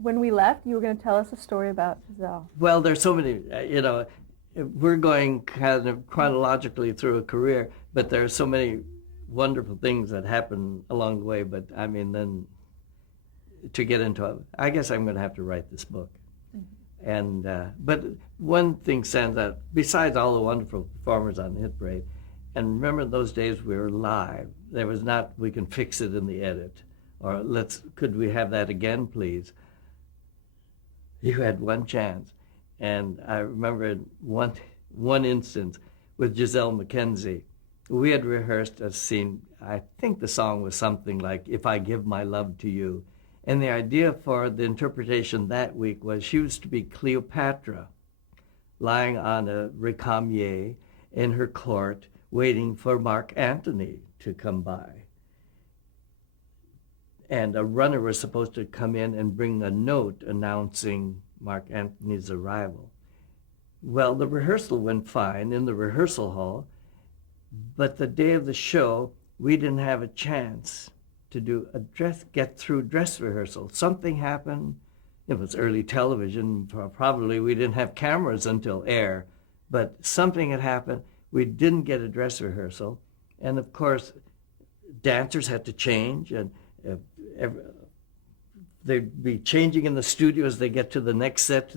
When we left, you were going to tell us a story about Giselle. Well, there's so many, we're going kind of chronologically through a career, but there are so many wonderful things that happen along the way. But I mean, then to get into it, I guess I'm going to have to write this book. And but one thing stands out, besides all the wonderful performers on the Hit Parade, and remember those days we were live. There was not, we can fix it in the edit, or could we have that again, please? You had one chance. And I remember one instance with Giselle McKenzie. We had rehearsed a scene, I think the song was something like, If I Give My Love to You. And the idea for the interpretation that week was she was to be Cleopatra, lying on a recamier in her court, waiting for Mark Antony to come by. And a runner was supposed to come in and bring a note announcing Mark Antony's arrival. Well, the rehearsal went fine in the rehearsal hall, but the day of the show, we didn't have a chance to get through dress rehearsal. Something happened. It was early television. Probably we didn't have cameras until air, but something had happened. We didn't get a dress rehearsal. And of course, dancers had to change, and they'd be changing in the studio as they get to the next set,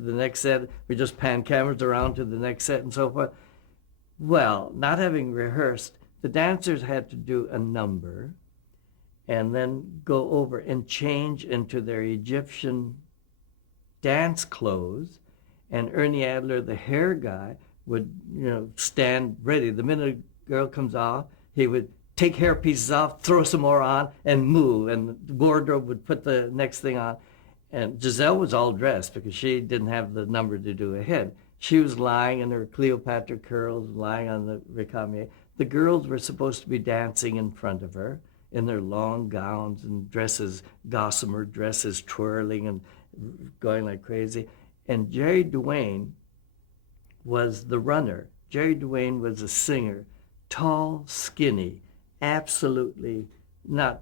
We just pan cameras around to the next set and so forth. Well, not having rehearsed, the dancers had to do a number and then go over and change into their Egyptian dance clothes. And Ernie Adler, the hair guy, would, stand ready. The minute a girl comes off, he would take hair pieces off, throw some more on, and move. And the wardrobe would put the next thing on. And Giselle was all dressed because she didn't have the number to do ahead. She was lying in her Cleopatra curls, lying on the recamier. The girls were supposed to be dancing in front of her in their long gowns and dresses, gossamer dresses, twirling and going like crazy. And Jerry Duane was the runner. Jerry Duane was a singer, tall, skinny, absolutely not,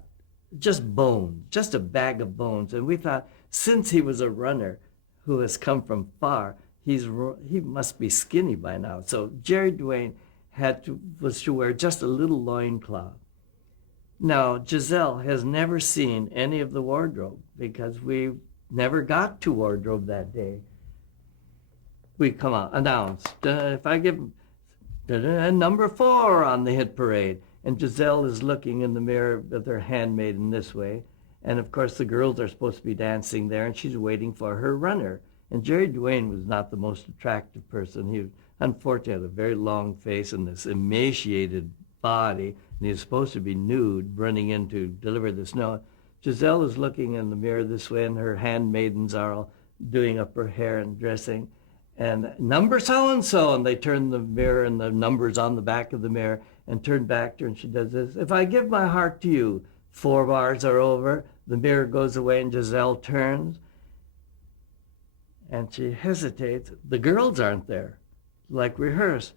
just bones, just a bag of bones. And we thought, since he was a runner who has come from far, he must be skinny by now. So Jerry Duane was to wear just a little loincloth. Now, Giselle has never seen any of the wardrobe because we never got to wardrobe that day. We come out, announced, if I give number 4 on the Hit Parade. And Giselle is looking in the mirror with her handmaid in this way. And of course, the girls are supposed to be dancing there, and she's waiting for her runner. And Jerry Duane was not the most attractive person. He, unfortunately, had a very long face and this emaciated body, and he was supposed to be nude, running in to deliver this note. Giselle is looking in the mirror this way, and her handmaidens are all doing up her hair and dressing. And number so-and-so, and they turn the mirror, and the number's on the back of the mirror, and turn back to her, and she does this. If I give my heart to you, 4 bars are over, the mirror goes away, and Giselle turns, and she hesitates. The girls aren't there, like rehearsed,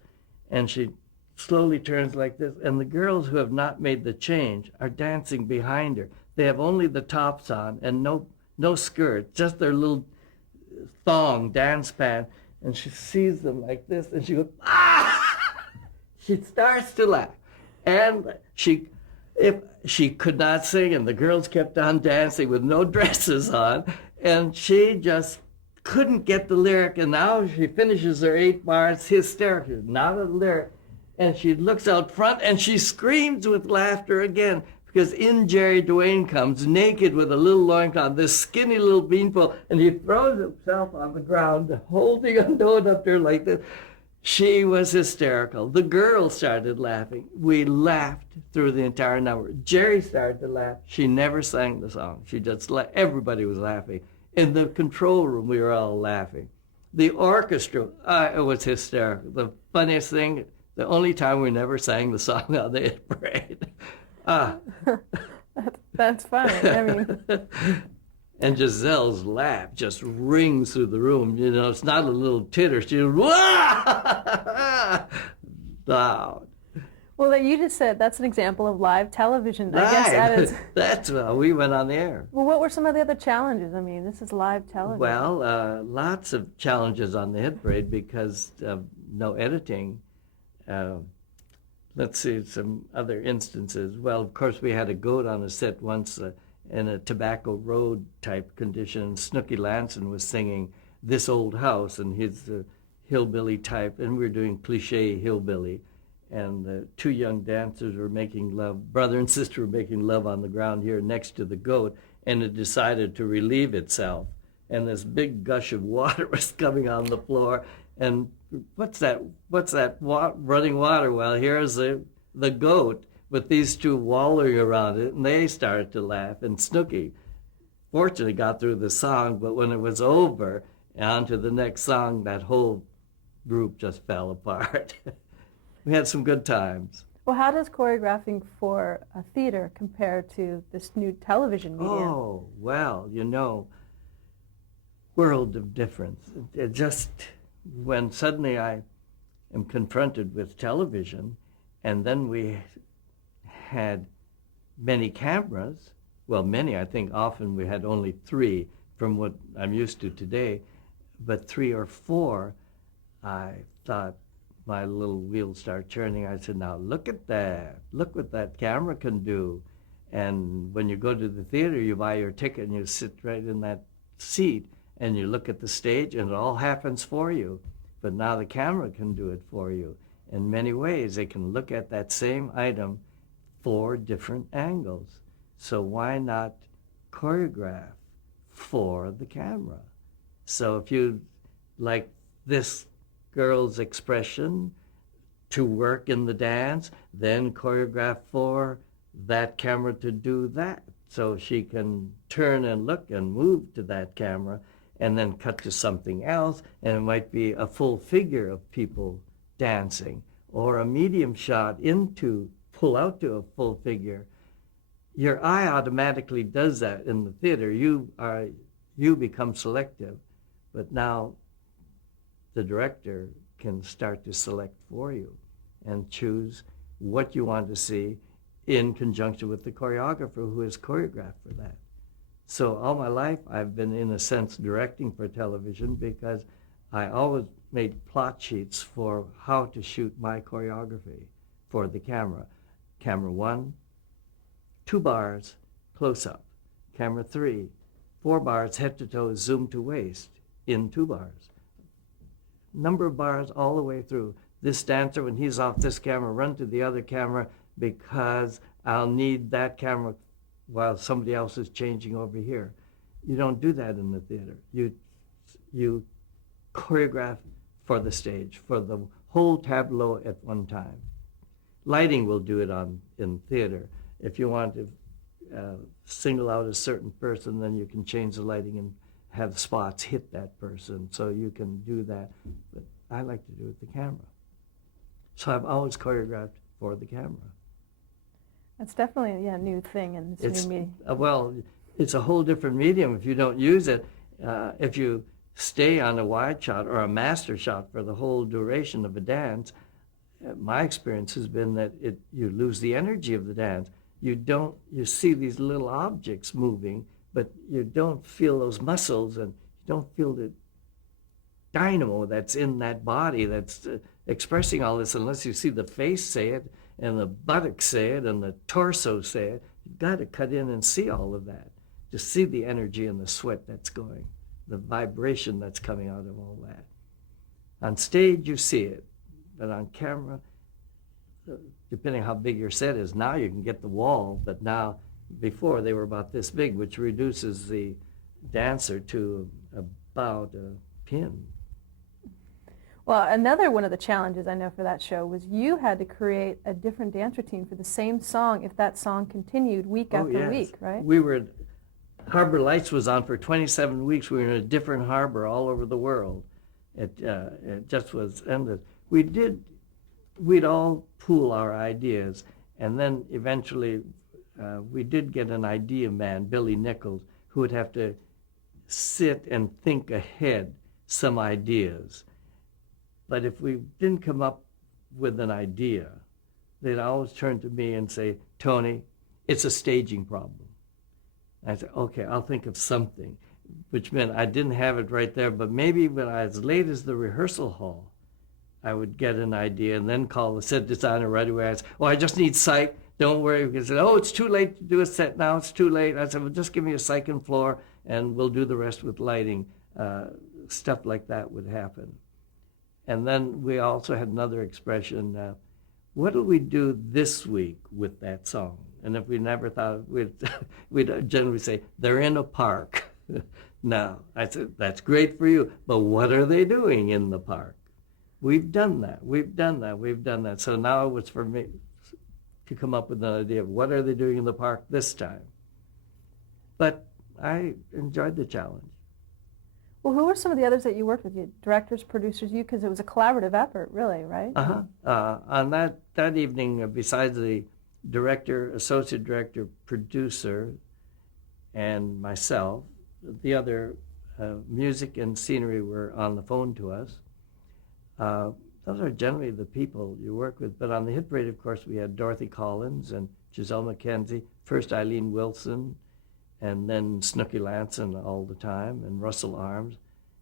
and she slowly turns like this, and the girls who have not made the change are dancing behind her. They have only the tops on and no skirt, just their little thong dance pants, and she sees them like this, and she goes, ah! She starts to laugh, and if she could not sing, and the girls kept on dancing with no dresses on, and she just couldn't get the lyric, and now she finishes her 8 bars, hysterical, not a lyric, and she looks out front, and she screams with laughter again, because in Jerry Duane comes, naked with a little loincloth, this skinny little beanpole, and he throws himself on the ground, holding a note up there like this. She was hysterical. The girls started laughing. We laughed through the entire number. Jerry started to laugh. She never sang the song. She just everybody was laughing. In the control room, we were all laughing. The orchestra, it was hysterical. The funniest thing, the only time we never sang the song on the Hit Parade. That's funny. I mean, and Giselle's laugh just rings through the room. It's not a little titter. She's loud. Well, that you just said that's an example of live television. I guess at Right. its, That's well, we went on the air. well, what were some of the other challenges? I mean, this is live television. Well, lots of challenges on the hit parade because of no editing. Uh, let's see some other instances. Well, of course, we had a goat on a set once in a Tobacco Road type condition. Snooky Lanson was singing "This Old House," and he's the hillbilly type, and we were doing cliche hillbilly. And the two young dancers were making love, brother and sister were making love on the ground here next to the goat, and it decided to relieve itself. And this big gush of water was coming on the floor, and what's that running water? Well, here's the goat with these two wallowing around it, and they started to laugh. And Snooky fortunately got through the song, but when it was over, on to the next song, that whole group just fell apart. We had some good times. Well, how does choreographing for a theater compare to this new television medium? Oh, well, world of difference. It just, when suddenly I am confronted with television, and then we had many cameras, well, many, I think often we had only 3 from what I'm used to today, but 3 or 4, I thought, my little wheels start turning. I said, now look at that. Look what that camera can do. And when you go to the theater, you buy your ticket and you sit right in that seat and you look at the stage and it all happens for you. But now the camera can do it for you. In many ways, they can look at that same item 4 different angles. So why not choreograph for the camera? So if you like this girl's expression to work in the dance, then choreograph for that camera to do that. So she can turn and look and move to that camera and then cut to something else, and it might be a full figure of people dancing or a medium shot into pull out to a full figure. Your eye automatically does that in the theater. You become selective, but now the director can start to select for you and choose what you want to see in conjunction with the choreographer who has choreographed for that. So all my life I've been, in a sense, directing for television because I always made plot sheets for how to shoot my choreography for the camera. Camera 1, 2 bars, close up. Camera 3, 4 bars, head to toe, zoom to waist, in 2 bars. Number of bars all the way through. This dancer, when he's off this camera, run to the other camera because I'll need that camera while somebody else is changing over here. You don't do that in the theater. You choreograph for the stage, for the whole tableau at one time. Lighting will do it in theater. If you want to single out a certain person, then you can change the lighting and have spots hit that person, so you can do that. But I like to do it with the camera. So I've always choreographed for the camera. That's definitely a new thing in this new medium. Well, it's a whole different medium if you don't use it. If you stay on a wide shot or a master shot for the whole duration of a dance, my experience has been that you lose the energy of the dance. You see these little objects moving, but you don't feel those muscles and you don't feel the dynamo that's in that body that's expressing all this unless you see the face say it and the buttocks say it and the torso say it. You've got to cut in and see all of that to see the energy and the sweat that's going, the vibration that's coming out of all that. On stage, you see it, but on camera, depending how big your set is, now you can get the wall, but now before they were about this big, which reduces the dancer to about a pin. Well, another one of the challenges I know for that show was you had to create a different dance routine for the same song if that song continued week after week, right? We were, Harbor Lights was on for 27 weeks. We were in a different harbor all over the world. It just was endless. We'd all pool our ideas, and then eventually we did get an idea man, Billy Nichols, who would have to sit and think ahead some ideas. But if we didn't come up with an idea, they'd always turn to me and say, Tony, it's a staging problem. I said, okay, I'll think of something, which meant I didn't have it right there, but maybe when I was late as the rehearsal hall, I would get an idea and then call the set designer right away. I said, oh, I just need psych. Don't worry. He said, oh, it's too late to do a set now. It's too late. I said, well, just give me a psych and floor, and we'll do the rest with lighting. Stuff like that would happen. And then we also had another expression, what do we do this week with that song? And if we never thought, we'd generally say, they're in a park. Now, I said, that's great for you, but what are they doing in the park? We've done that. So now it was for me to come up with an idea of what are they doing in the park this time. But I enjoyed the challenge. Well, who were some of the others that you worked with? You directors, producers, you, because it was a collaborative effort, really, right? On that evening, besides the director, associate director, producer, and myself, the other music and scenery were on the phone to us. Those are generally the people you work with. But on the hit parade, of course, we had Dorothy Collins and Giselle McKenzie, first Eileen Wilson, and then Snooky Lanson all the time, and Russell Arms,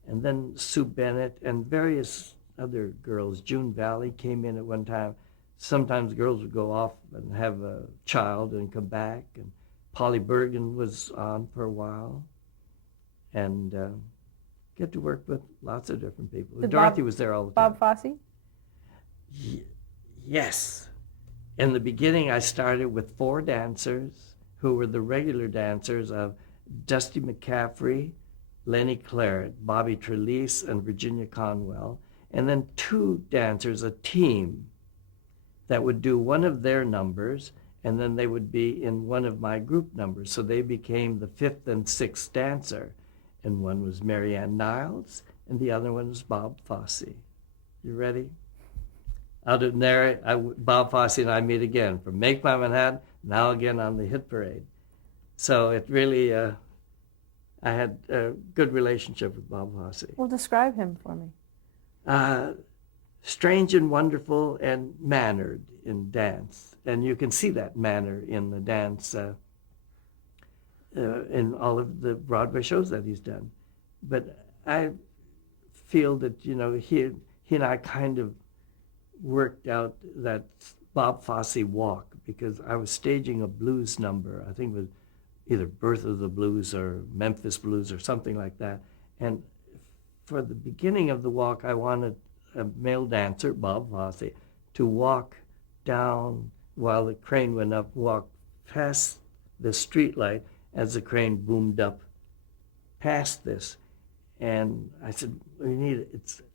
and then Sue Bennett and various other girls. June Valley came in at one time. Sometimes girls would go off and have a child and come back, and Polly Bergen was on for a while, and get to work with lots of different people. Dorothy was there all the time. Bob Fosse? Yes. In the beginning, I started with 4 dancers who were the regular dancers of Dusty McCaffrey, Lenny Claret, Bobby Trelease, and Virginia Conwell, and then 2 dancers, a team, that would do one of their numbers, and then they would be in one of my group numbers. So they became the 5th and 6th dancer, and one was Marianne Niles, and the other one was Bob Fosse. You ready? Out of there, Bob Fosse and I meet again from Make My Manhattan, now again on the hit parade. So it really, I had a good relationship with Bob Fosse. Well, describe him for me. Strange and wonderful and mannered in dance. And you can see that manner in the dance in all of the Broadway shows that he's done. But I feel that, he and I kind of worked out that Bob Fosse walk, because I was staging a blues number. I think it was either Birth of the Blues or Memphis Blues or something like that. And for the beginning of the walk, I wanted a male dancer, Bob Fosse, to walk down while the crane went up, walk past the street light as the crane boomed up past this. And I said,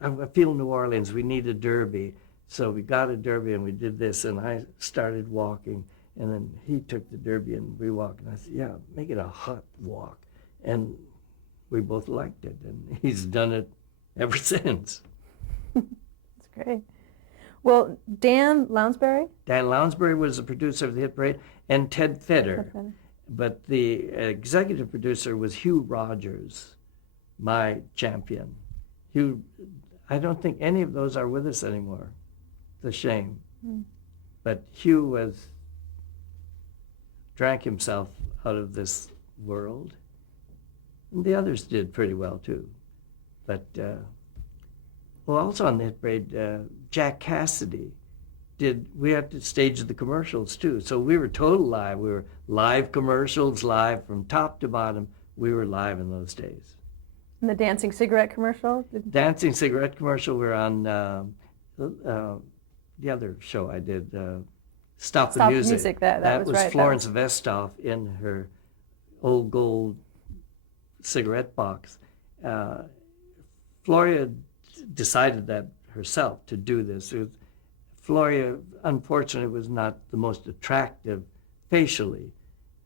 I feel New Orleans, we need a derby. So we got a derby and we did this, and I started walking, and then he took the derby and we walked, and I said, yeah, make it a hot walk. And we both liked it, and he's done it ever since. That's great. Well, Dan Lounsbury? Dan Lounsbury was the producer of the hit parade, and Ted Feder. But the executive producer was Hugh Rogers, my champion. Hugh, I don't think any of those are with us anymore. It's a shame. But Hugh drank himself out of this world. And the others did pretty well too. But, also on the hit parade, Jack Cassidy we had to stage the commercials too. So we were total live. We were live commercials, live from top to bottom. We were live in those days. And the dancing cigarette commercial? Dancing cigarette commercial, we were on the other show I did, Stop the Music. That was right. Florence Vestoff in her old gold cigarette box. Floria decided that herself to do this. Floria, unfortunately, was not the most attractive facially,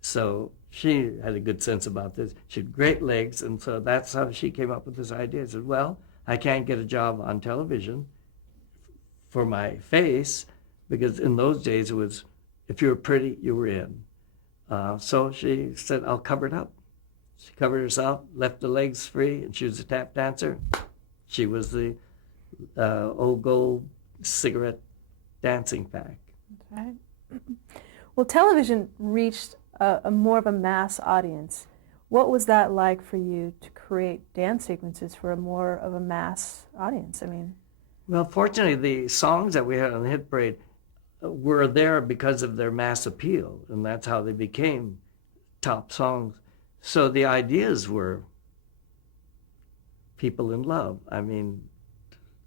so she had a good sense about this. She had great legs, and so that's how she came up with this idea. She said, well, I can't get a job on television for my face, because in those days it was, if you were pretty, you were in. So she said, I'll cover it up. She covered herself, left the legs free, and she was a tap dancer. She was the old gold cigarette dancing pack. That's right. Well, television reached a more of a mass audience. What was that like for you to create dance sequences for a more of a mass audience? I mean, Well, fortunately, the songs that we had on the hit parade were there because of their mass appeal, and that's how they became top songs. So the ideas were people in love. I mean,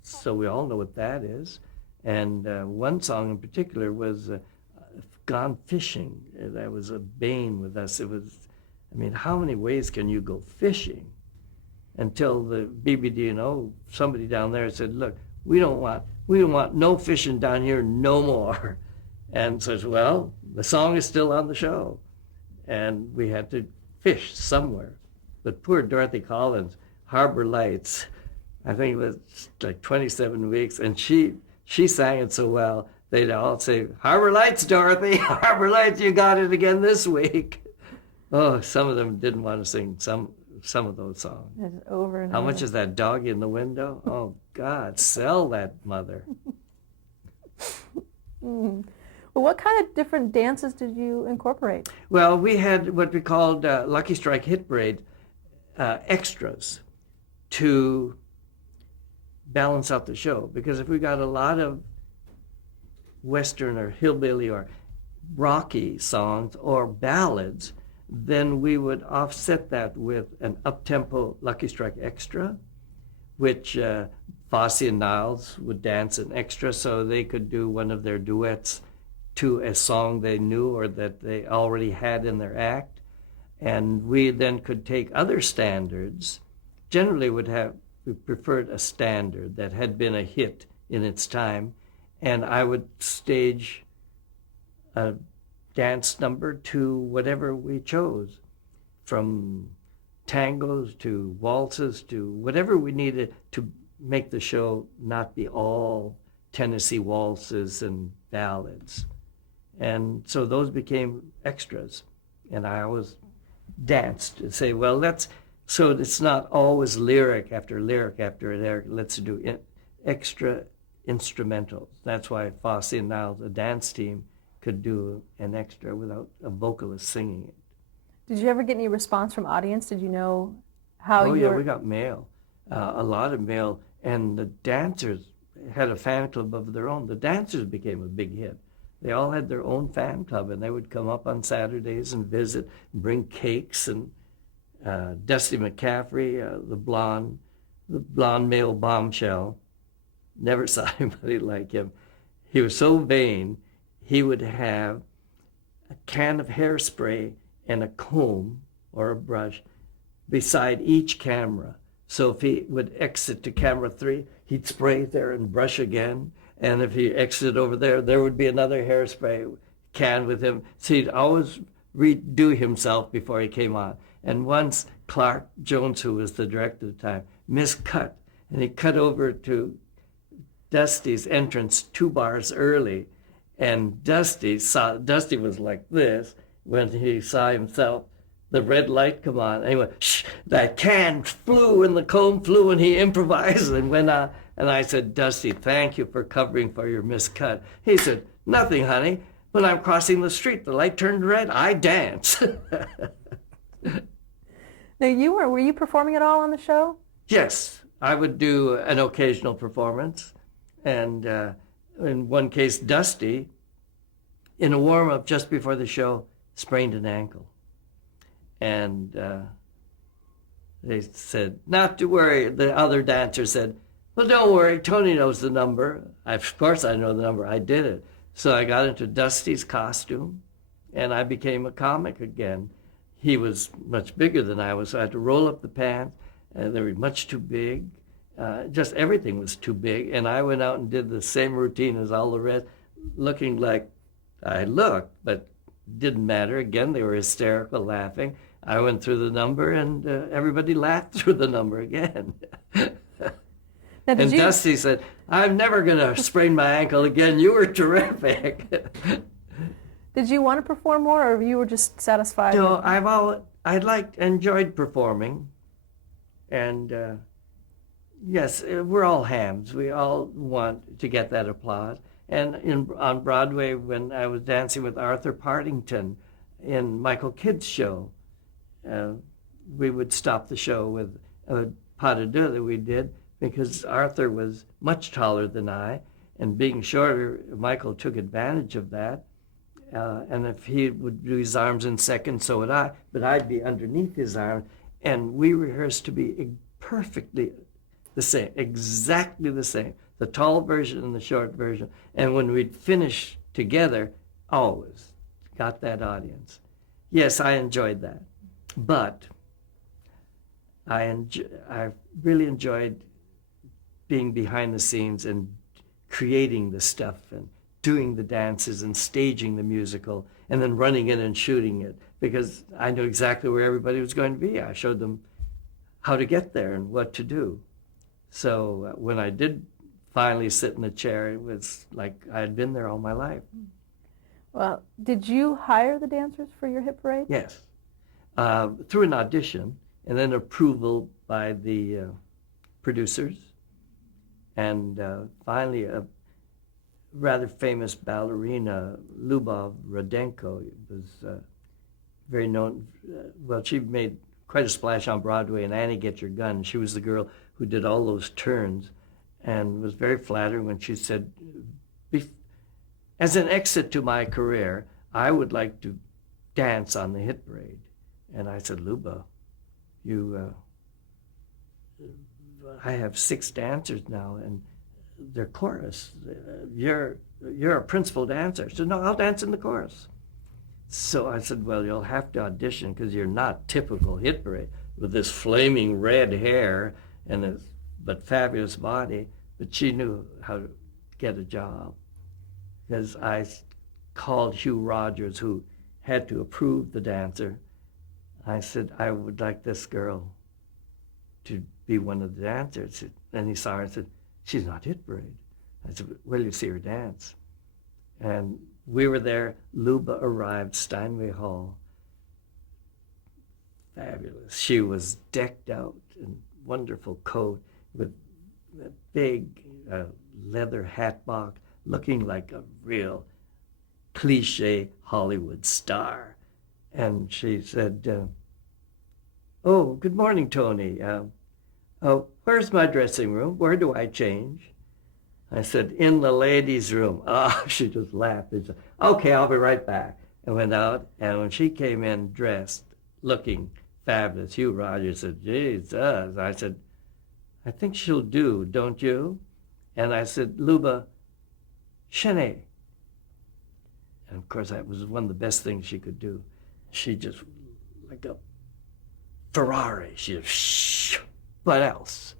so we all know what that is. And one song in particular was Gone Fishing. That was a bane with us. It was, I mean, how many ways can you go fishing? Until the BBD&O, somebody down there said, look, we don't want no fishing down here no more. And says, well, the song is still on the show. And we had to fish somewhere. But poor Dorothy Collins, Harbor Lights, I think it was like 27 weeks, and she sang it so well, they'd all say, Harbor Lights, Dorothy, Harbor Lights, you got it again this week. Oh, some of them didn't want to sing some of those songs. it's over and How over. much is that dog in the window? Oh, God, sell that mother. Mm. Well, what kind of different dances did you incorporate? Well, we had what we called Lucky Strike Hit Parade extras to balance out the show. Because if we got a lot of Western or hillbilly or rocky songs or ballads, then we would offset that with an up-tempo Lucky Strike extra, which Fosse and Niles would dance an extra so they could do one of their duets to a song they knew or that they already had in their act. And we then could take other standards. Generally we preferred a standard that had been a hit in its time, and I would stage a dance number to whatever we chose, from tangos to waltzes to whatever we needed to make the show not be all Tennessee waltzes and ballads. And so those became extras. And I always danced to say, well, so it's not always lyric after lyric after lyric. Let's do extra instrumentals. That's why Fosse and Niles, a dance team, could do an extra without a vocalist singing it. Did you ever get any response from audience? Did you know how Oh, you yeah, were... we got mail, a lot of mail, and the dancers had a fan club of their own. The dancers became a big hit. They all had their own fan club, and they would come up on Saturdays and visit, and bring cakes. And Dusty McCaffrey, the blonde male bombshell, never saw anybody like him. He was so vain, he would have a can of hairspray and a comb or a brush beside each camera. So if he would exit to camera 3, he'd spray there and brush again. And if he exited over there, there would be another hairspray can with him. So he'd always redo himself before he came on. And once Clark Jones, who was the director at the time, miscut, and he cut over to Dusty's entrance 2 bars early. And Dusty was like this when he saw himself, the red light come on. And he went, shh, that can flew and the comb flew, and he improvised and went on. And I said, Dusty, thank you for covering for your miscut. He said, nothing, honey. When I'm crossing the street, the light turned red, I dance. Now, were you performing at all on the show? Yes, I would do an occasional performance. And in one case, Dusty, in a warm-up just before the show, sprained an ankle. And they said, not to worry. The other dancer said, well, don't worry, Tony knows the number. Of course I know the number, I did it. So I got into Dusty's costume, and I became a comic again. He was much bigger than I was, so I had to roll up the pants, and they were much too big. Just everything was too big, and I went out and did the same routine as all the rest, looking like I looked, but didn't matter. Again, they were hysterical, laughing. I went through the number, and everybody laughed through the number again. Now, And Dusty said, I'm never going to sprain my ankle again. You were terrific. Did you want to perform more, or you were just satisfied? No, enjoyed performing. And yes, we're all hams. We all want to get that applause. And on Broadway, when I was dancing with Arthur Partington in Michael Kidd's show, we would stop the show with a pas de deux that we did because Arthur was much taller than I, and being shorter, Michael took advantage of that. And if he would do his arms in second, so would I, but I'd be underneath his arm, and we rehearsed to be perfectly the same, exactly the same, the tall version and the short version. And when we'd finish together, always got that audience. Yes, I enjoyed that, but I really enjoyed being behind the scenes and creating the stuff and doing the dances and staging the musical and then running in and shooting it, because I knew exactly where everybody was going to be. I showed them how to get there and what to do. So when I did finally sit in a chair, it was like I had been there all my life. Well, did you hire the dancers for your hit parade? Yes, through an audition and then approval by the producers. And finally, a rather famous ballerina, Lubov Rudenko, was very known. Well, she made quite a splash on Broadway in Annie, Get Your Gun. She was the girl who did all those turns and was very flattered when she said, as an exit to my career, I would like to dance on the hit parade. And I said, Luba, I have 6 dancers now, and they're chorus. You're a principal dancer. She said, no, I'll dance in the chorus. So I said, well, you'll have to audition because you're not typical hit parade with this flaming red hair and this but fabulous body. But she knew how to get a job, because I called Hugh Rogers, who had to approve the dancer. I said, I would like this girl to be one of the dancers. And he saw her and said, she's not hit parade. I said, well, you see her dance. And we were there. Luba arrived, Steinway Hall. Fabulous. She was decked out in wonderful coat with a big leather hat box, looking like a real cliche Hollywood star. And she said, oh, good morning, Tony. Where's my dressing room? Where do I change? I said, in the ladies' room. Oh, she just laughed and said, okay, I'll be right back. And went out, and when she came in dressed, looking fabulous, Hugh Rogers said, Jesus. I said, I think she'll do, don't you? And I said, Luba, Chenet. And of course, that was one of the best things she could do. She just, like a Ferrari, she just, shh. What else?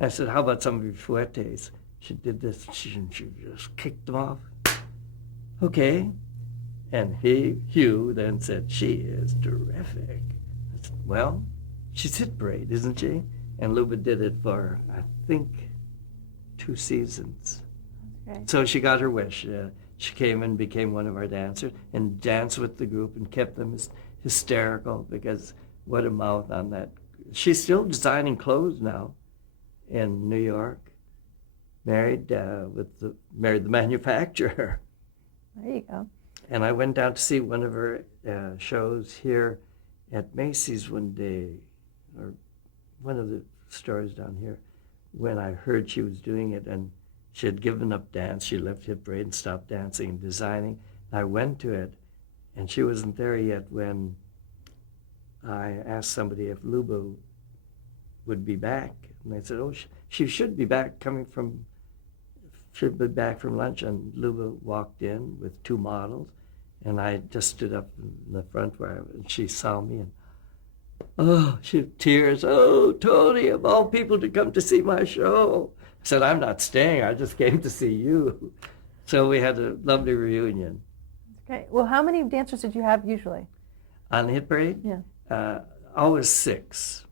I said, how about some of your fouettes? She did this, she just kicked them off. Okay. And Hugh then said, she is terrific. I said, well, she's hit parade, isn't she? And Luba did it for, I think, 2 seasons. Okay. So she got her wish. She came and became one of our dancers and danced with the group and kept them hysterical, because what a mouth on that. She's still designing clothes now in New York. Married the manufacturer. There you go. And I went down to see one of her shows here at Macy's one day, or one of the stores down here, when I heard she was doing it, and she had given up dance. She left hip parade and stopped dancing and designing. I went to it, and she wasn't there yet when I asked somebody if Luba would be back. And they said, oh, she should be back, should be back from lunch. And Luba walked in with 2 models, and I just stood up in the front and she saw me, and oh, she had tears. Oh, Tony, of all people to come to see my show. I said, I'm not staying, I just came to see you. So we had a lovely reunion. Okay. Well, how many dancers did you have usually? On the hit parade? Yeah. Always 6.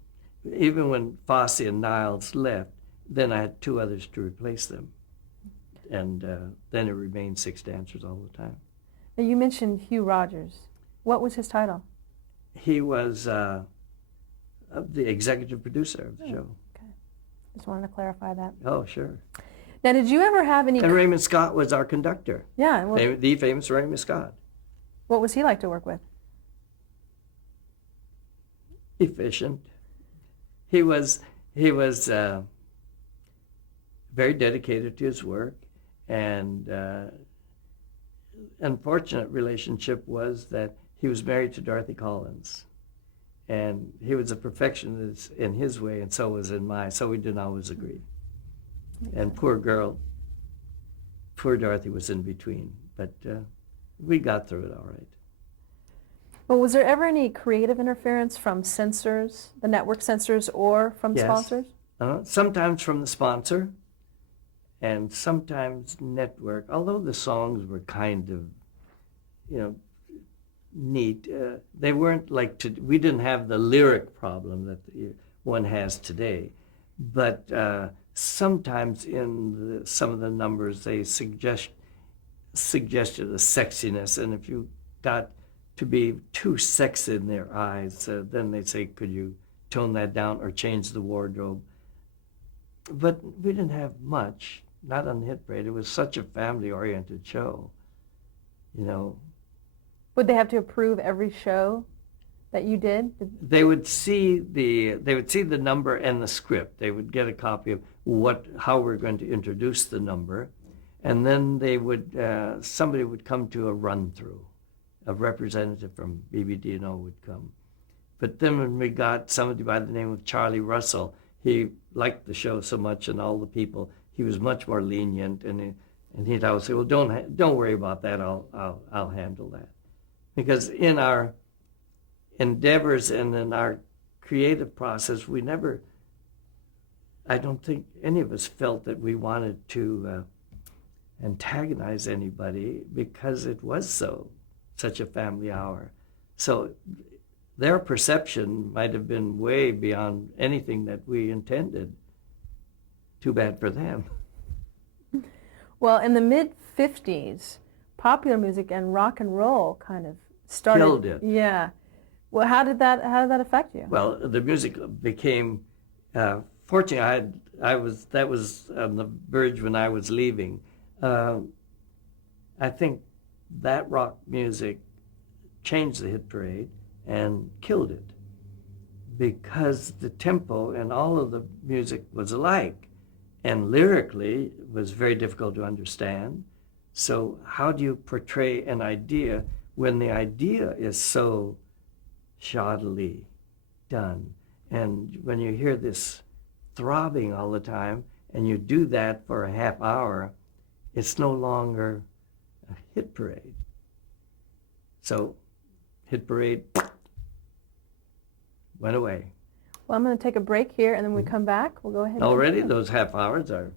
Even when Fosse and Niles left, then I had 2 others to replace them. And then it remained 6 dancers all the time. Now, you mentioned Hugh Rogers. What was his title? He was the executive producer of the show. Okay. Just wanted to clarify that. Oh, sure. Now, did you ever have any? And Raymond Scott was our conductor. Yeah. Well, The famous Raymond Scott. what was he like to work with? Efficient. He was very dedicated to his work, and unfortunate relationship was that he was married to Dorothy Collins, and he was a perfectionist in his way, and so was in mine. So we didn't always agree. And poor girl, poor Dorothy was in between, but we got through it all right. Well, was there ever any creative interference from censors, the network censors, or from Yes. sponsors? Sometimes from the sponsor, and sometimes network. Although the songs were kind of, neat, they weren't like we didn't have the lyric problem that one has today. But sometimes in some of the numbers they suggested a sexiness, and if you got to be too sexy in their eyes, then they'd say, could you tone that down or change the wardrobe? But we didn't have much, not on Hit Parade. It was such a family-oriented show, Would they have to approve every show that you did? They would see the number and the script. They would get a copy of how we're going to introduce the number, and then they would somebody would come to a run-through. A representative from BBD&O would come. But then when we got somebody by the name of Charlie Russell, he liked the show so much and all the people, he was much more lenient, and he'd always say, well, don't worry about that, I'll handle that. Because in our endeavors and in our creative process, I don't think any of us felt that we wanted to antagonize anybody, because it was such a family hour. So their perception might have been way beyond anything that we intended. Too bad for them. Well, in the mid-50s, popular music and rock and roll kind of started. Killed it. Yeah. Well, how did that affect you? Well, the music became, fortunately, that was on the verge when I was leaving. I think that rock music changed the Hit Parade and killed it, because the tempo and all of the music was alike, and lyrically it was very difficult to understand. So how do you portray an idea when the idea is so shoddily done? And when you hear this throbbing all the time and you do that for a half hour, it's no longer a Hit Parade. So Hit Parade went away. Well, I'm going to take a break here, and then when we come back, we'll go ahead. Already those half hours are